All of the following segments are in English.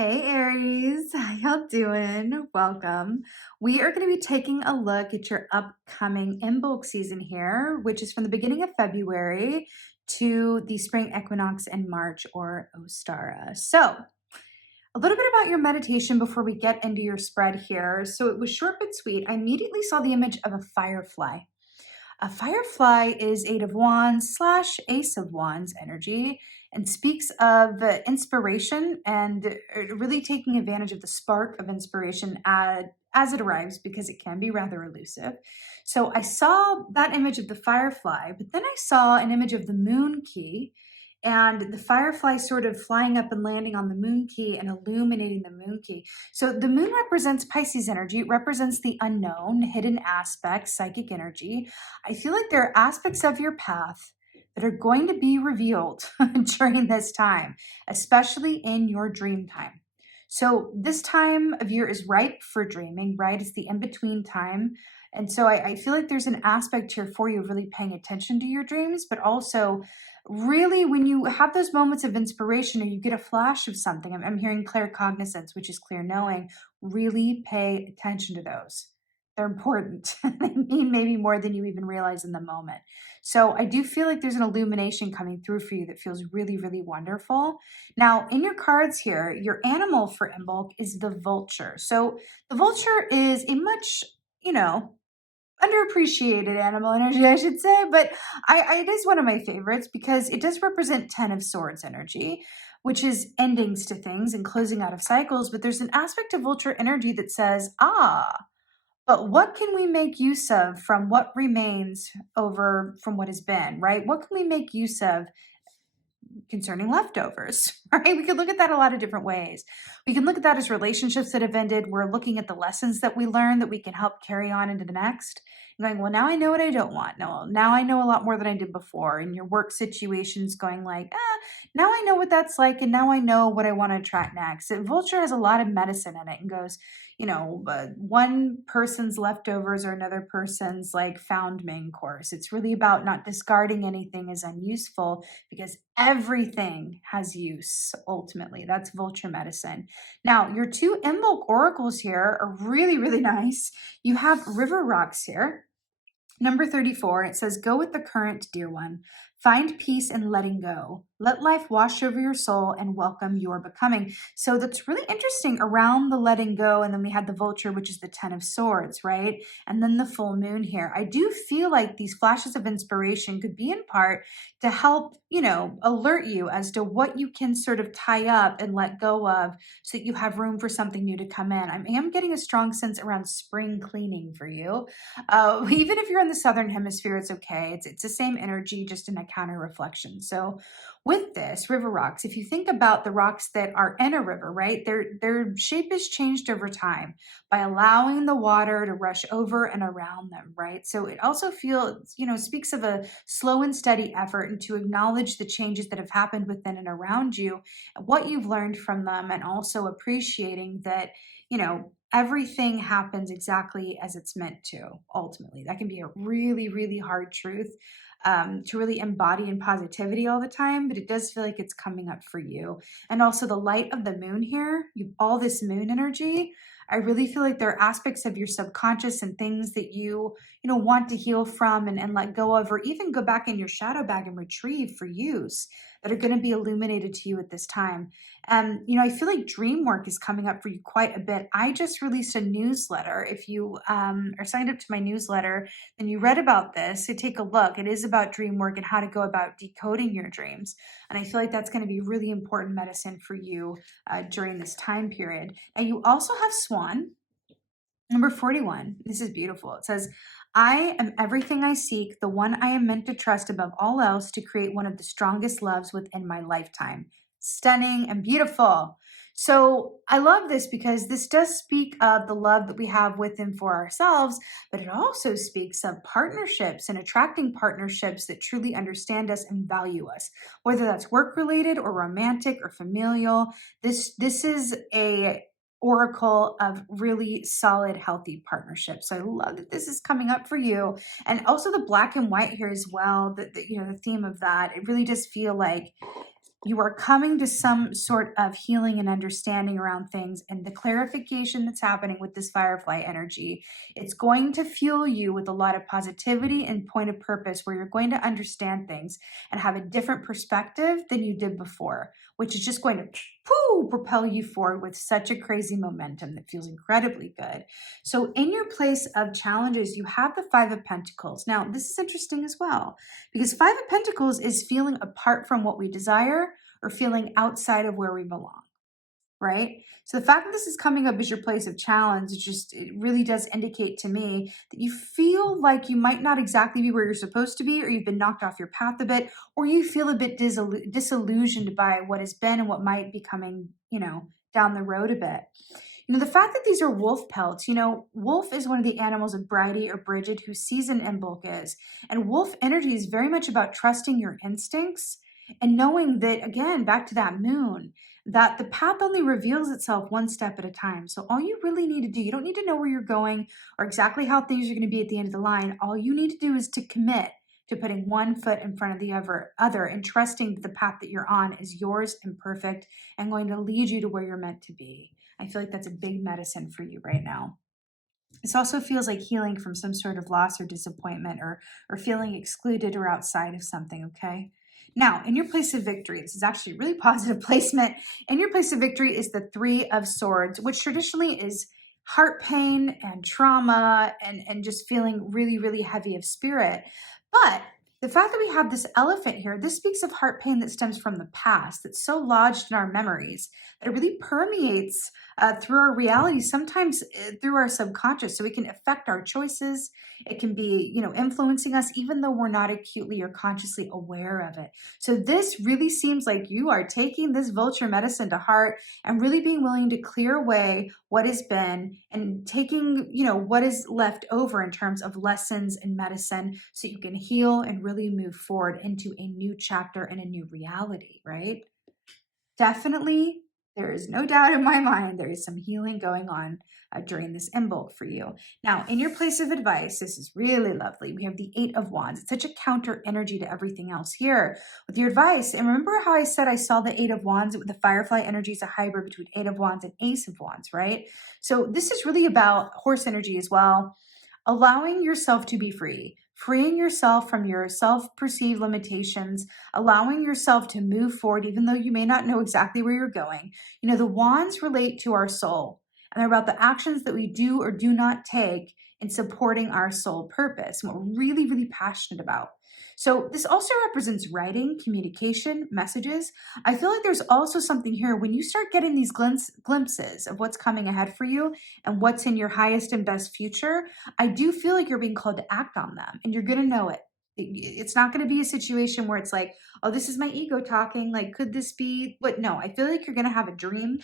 Hey Aries, how y'all doing? Welcome. We are going to be taking a look at your upcoming Imbolc season here, which is from the beginning of February to the spring equinox in March or Ostara. So, a little bit about your meditation before we get into your spread here. So, it was short but sweet. I immediately saw the image of a firefly. A firefly is Eight of Wands slash Ace of Wands energy and speaks of inspiration and really taking advantage of the spark of inspiration as it arrives because it can be rather elusive. So I saw that image of the firefly, but then I saw an image of the moon key and the firefly sort of flying up and landing on the moon key and illuminating the moon key. So the moon represents Pisces energy. It represents the unknown, hidden aspects, psychic energy. I feel like there are aspects of your path that are going to be revealed during this time, especially in your dream time. So this time of year is ripe for dreaming, right? It's the in-between time. And so I feel like there's an aspect here for you of really paying attention to your dreams, but also really when you have those moments of inspiration or you get a flash of something, I'm hearing claircognizance, which is clear knowing, really pay attention to those. They're important. They mean maybe more than you even realize in the moment. So I do feel like there's an illumination coming through for you that feels really, really wonderful. Now, in your cards here, your animal for Imbolc is the vulture. So the vulture is a much, underappreciated animal energy, I should say, but it is one of my favorites because it does represent 10 of Swords energy, which is endings to things and closing out of cycles. But there's an aspect of vulture energy that says, but what can we make use of from what remains over from what has been, right? What can we make use of concerning leftovers, right? We could look at that a lot of different ways. We can look at that as relationships that have ended. We're looking at the lessons that we learned that we can help carry on into the next. And going, well, now I know what I don't want. No, now I know a lot more than I did before. And your work situations going like, now I know what that's like. And now I know what I want to attract next. And Vulture has a lot of medicine in it and goes, one person's leftovers or another person's like found main course. It's really about not discarding anything as unuseful because everything has use ultimately. That's vulture medicine. Now, your two Imbolc oracles here are really, really nice. You have river rocks here. Number 34, it says, go with the current, dear one. Find peace in letting go. Let life wash over your soul and welcome your becoming. So that's really interesting around the letting go. And then we had the vulture, which is the 10 of swords, right? And then the full moon here. I do feel like these flashes of inspiration could be in part to help, alert you as to what you can sort of tie up and let go of so that you have room for something new to come in. I am getting a strong sense around spring cleaning for you. Even if you're in the southern hemisphere, it's okay. It's the same energy, just in a counter reflection. So with this, river rocks, if you think about the rocks that are in a river, right, their shape is changed over time by allowing the water to rush over and around them, right? So it also feels, speaks of a slow and steady effort and to acknowledge the changes that have happened within and around you, what you've learned from them, and also appreciating that, everything happens exactly as it's meant to, ultimately. That can be a really, really hard truth to really embody in positivity all the time, but it does feel like it's coming up for you. And also the light of the moon here, all this moon energy, I really feel like there are aspects of your subconscious and things that you want to heal from and let go of, or even go back in your shadow bag and retrieve for use that are going to be illuminated to you at this time. And, I feel like dream work is coming up for you quite a bit. I just released a newsletter. If you are signed up to my newsletter, then you read about this, so take a look. It is about dream work and how to go about decoding your dreams. And I feel like that's going to be really important medicine for you during this time period. Now, you also have Swan. Number 41, this is beautiful. It says, I am everything I seek, the one I am meant to trust above all else to create one of the strongest loves within my lifetime. Stunning and beautiful. So I love this because this does speak of the love that we have within for ourselves, but it also speaks of partnerships and attracting partnerships that truly understand us and value us, whether that's work related or romantic or familial. This is a oracle of really solid, healthy partnerships. So I love that this is coming up for you. And also the black and white here as well, the theme of that, it really does feel like You are coming to some sort of healing and understanding around things, and the clarification that's happening with this firefly energy, it's going to fuel you with a lot of positivity and point of purpose, where you're going to understand things and have a different perspective than you did before, which is just going to propel you forward with such a crazy momentum that feels incredibly good. So in your place of challenges, you have the Five of Pentacles. Now, this is interesting as well, because Five of Pentacles is feeling apart from what we desire or feeling outside of where we belong, right? So the fact that this is coming up as your place of challenge, it really does indicate to me that you feel like you might not exactly be where you're supposed to be, or you've been knocked off your path a bit, or you feel a bit disillusioned by what has been and what might be coming, down the road a bit. The fact that these are wolf pelts, wolf is one of the animals of Bridie or Bridget, who season Imbolc is. And wolf energy is very much about trusting your instincts and knowing that, again, back to that moon, that the path only reveals itself one step at a time. So all you really need to do, you don't need to know where you're going or exactly how things are going to be at the end of the line. All you need to do is to commit to putting one foot in front of the other and trusting that the path that you're on is yours and perfect and going to lead you to where you're meant to be. I feel like that's a big medicine for you right now. This also feels like healing from some sort of loss or disappointment, or feeling excluded or outside of something, okay? Now, in your place of victory, this is actually a really positive placement. In your place of victory is the Three of Swords, which traditionally is heart pain and trauma and just feeling really, really heavy of spirit. But the fact that we have this elephant here, this speaks of heart pain that stems from the past, that's so lodged in our memories that it really permeates through our reality, sometimes through our subconscious. So it can affect our choices. It can be, influencing us, even though we're not acutely or consciously aware of it. So this really seems like you are taking this vulture medicine to heart and really being willing to clear away what has been and taking, what is left over in terms of lessons and medicine, so you can heal and really move forward into a new chapter and a new reality, right? Definitely, there is no doubt in my mind there is some healing going on during this Imbolc for you. Now, in your place of advice, this is really lovely. We have the Eight of Wands. It's such a counter energy to everything else here with your advice. And remember how I said I saw the Eight of Wands with the Firefly energy is a hybrid between Eight of Wands and Ace of Wands, right? So this is really about horse energy as well. Allowing yourself to be free, freeing yourself from your self-perceived limitations, allowing yourself to move forward, even though you may not know exactly where you're going. The wands relate to our soul, and they're about the actions that we do or do not take in supporting our soul purpose, and what we're really, really passionate about. So this also represents writing, communication, messages. I feel like there's also something here when you start getting these glimpses of what's coming ahead for you and what's in your highest and best future. I do feel like you're being called to act on them, and you're going to know it. It's not going to be a situation where it's like, oh, this is my ego talking. Like, could this be what? No, I feel like you're going to have a dream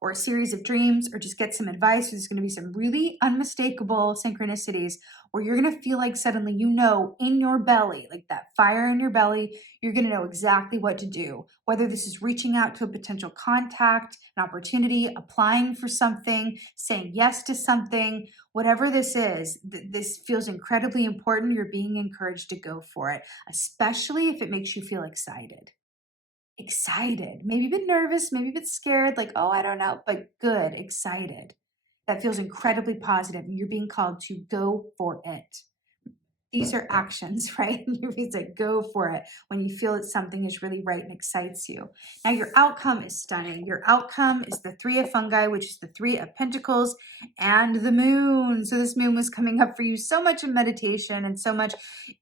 or a series of dreams, or just get some advice. There's going to be some really unmistakable synchronicities where you're going to feel like suddenly, in your belly, like that fire in your belly, you're going to know exactly what to do. Whether this is reaching out to a potential contact, an opportunity, applying for something, saying yes to something, whatever this is, this feels incredibly important. You're being encouraged to go for it, especially if it makes you feel excited. Maybe a bit nervous, maybe a bit scared, like, oh, I don't know, but good, excited. That feels incredibly positive, and you're being called to go for it. These are actions, right? You're being said, go for it when you feel that something is really right and excites you. Now, your outcome is stunning. Your outcome is the Three of Fungi, which is the Three of Pentacles, and the moon. So this moon was coming up for you so much in meditation and so much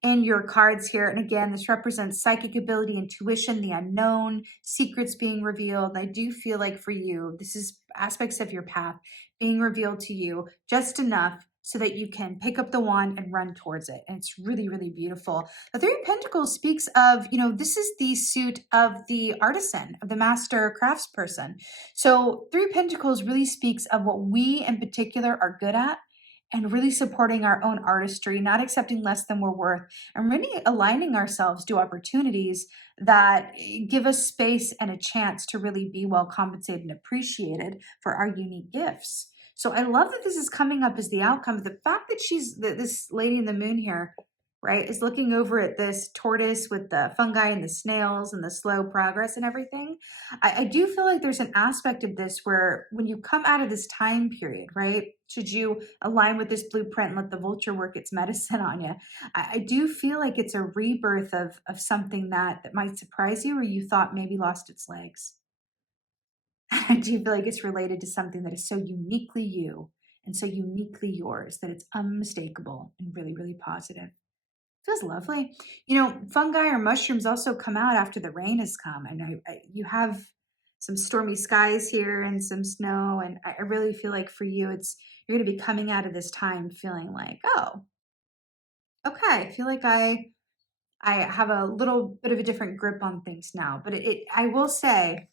in your cards here. And again, this represents psychic ability, intuition, the unknown, secrets being revealed. I do feel like for you, this is aspects of your path being revealed to you just enough so that you can pick up the wand and run towards it. And it's really, really beautiful. The Three of Pentacles speaks of, this is the suit of the artisan, of the master craftsperson. So Three of Pentacles really speaks of what we in particular are good at, and really supporting our own artistry, not accepting less than we're worth, and really aligning ourselves to opportunities that give us space and a chance to really be well compensated and appreciated for our unique gifts. So I love that this is coming up as the outcome. The fact that she's this lady in the moon here, right, is looking over at this tortoise with the fungi and the snails and the slow progress and everything. I do feel like there's an aspect of this where when you come out of this time period, right, should you align with this blueprint and let the vulture work its medicine on you, I do feel like it's a rebirth of something that might surprise you or you thought maybe lost its legs. I do feel like it's related to something that is so uniquely you and so uniquely yours that it's unmistakable and really, really positive. Feels lovely. You know, fungi or mushrooms also come out after the rain has come. And you have some stormy skies here and some snow. And I really feel like for you, you're going to be coming out of this time feeling like, oh, okay, I feel like I have a little bit of a different grip on things now. But I will say,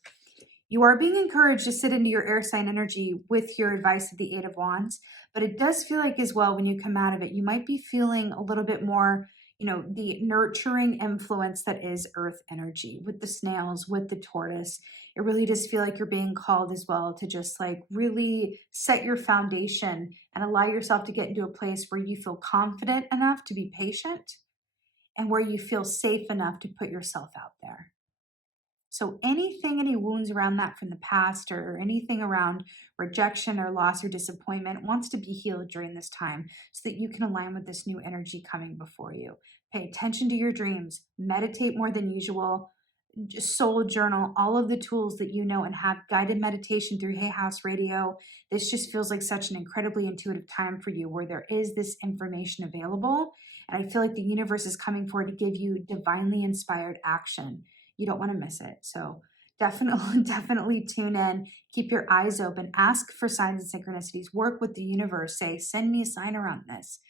you are being encouraged to sit into your air sign energy with your advice of the Eight of Wands, but it does feel like as well when you come out of it, you might be feeling a little bit more, the nurturing influence that is earth energy with the snails, with the tortoise. It really does feel like you're being called as well to just like really set your foundation and allow yourself to get into a place where you feel confident enough to be patient and where you feel safe enough to put yourself out there. So anything, any wounds around that from the past or anything around rejection or loss or disappointment wants to be healed during this time so that you can align with this new energy coming before you. Pay attention to your dreams, meditate more than usual, soul journal, all of the tools that you know, and have guided meditation through Hay House Radio. This just feels like such an incredibly intuitive time for you where there is this information available. And I feel like the universe is coming forward to give you divinely inspired action. You don't want to miss it. So definitely, definitely tune in, keep your eyes open, ask for signs and synchronicities, work with the universe, say, send me a sign around this.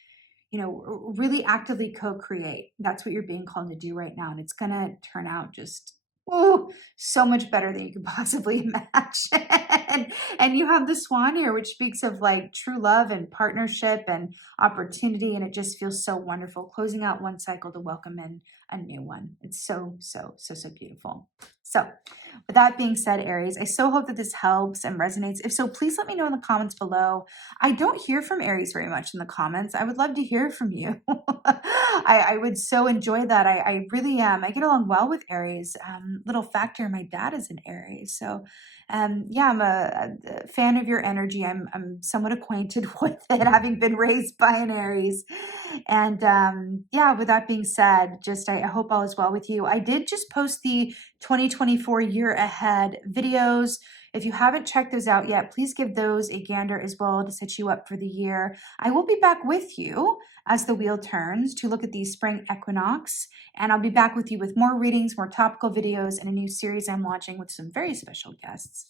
Really actively co-create. That's what you're being called to do right now. And it's going to turn out just, so much better than you could possibly imagine. And you have the swan here, which speaks of like true love and partnership and opportunity. And it just feels so wonderful closing out one cycle to welcome in a new one. It's so, so, so, so beautiful. So with that being said, Aries, I so hope that this helps and resonates. If so, please let me know in the comments below. I don't hear from Aries very much in the comments. I would love to hear from you. I would so enjoy that. I really am. I get along well with Aries. Little factor, my dad is an Aries. So yeah, I'm a fan of your energy. I'm somewhat acquainted with it, having been raised by an Aries. And yeah, with that being said, just I hope all is well with you. I did just post the 2024 year ahead videos. If you haven't checked those out yet, please give those a gander as well to set you up for the year. I will be back with you as the wheel turns to look at the spring equinox, and I'll be back with you with more readings, more topical videos, and a new series I'm launching with some very special guests.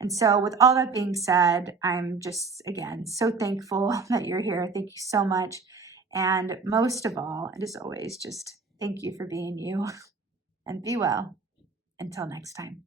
And so with all that being said, I'm just, again, so thankful that you're here. Thank you so much. And most of all, and as always, just thank you for being you and be well. Until next time.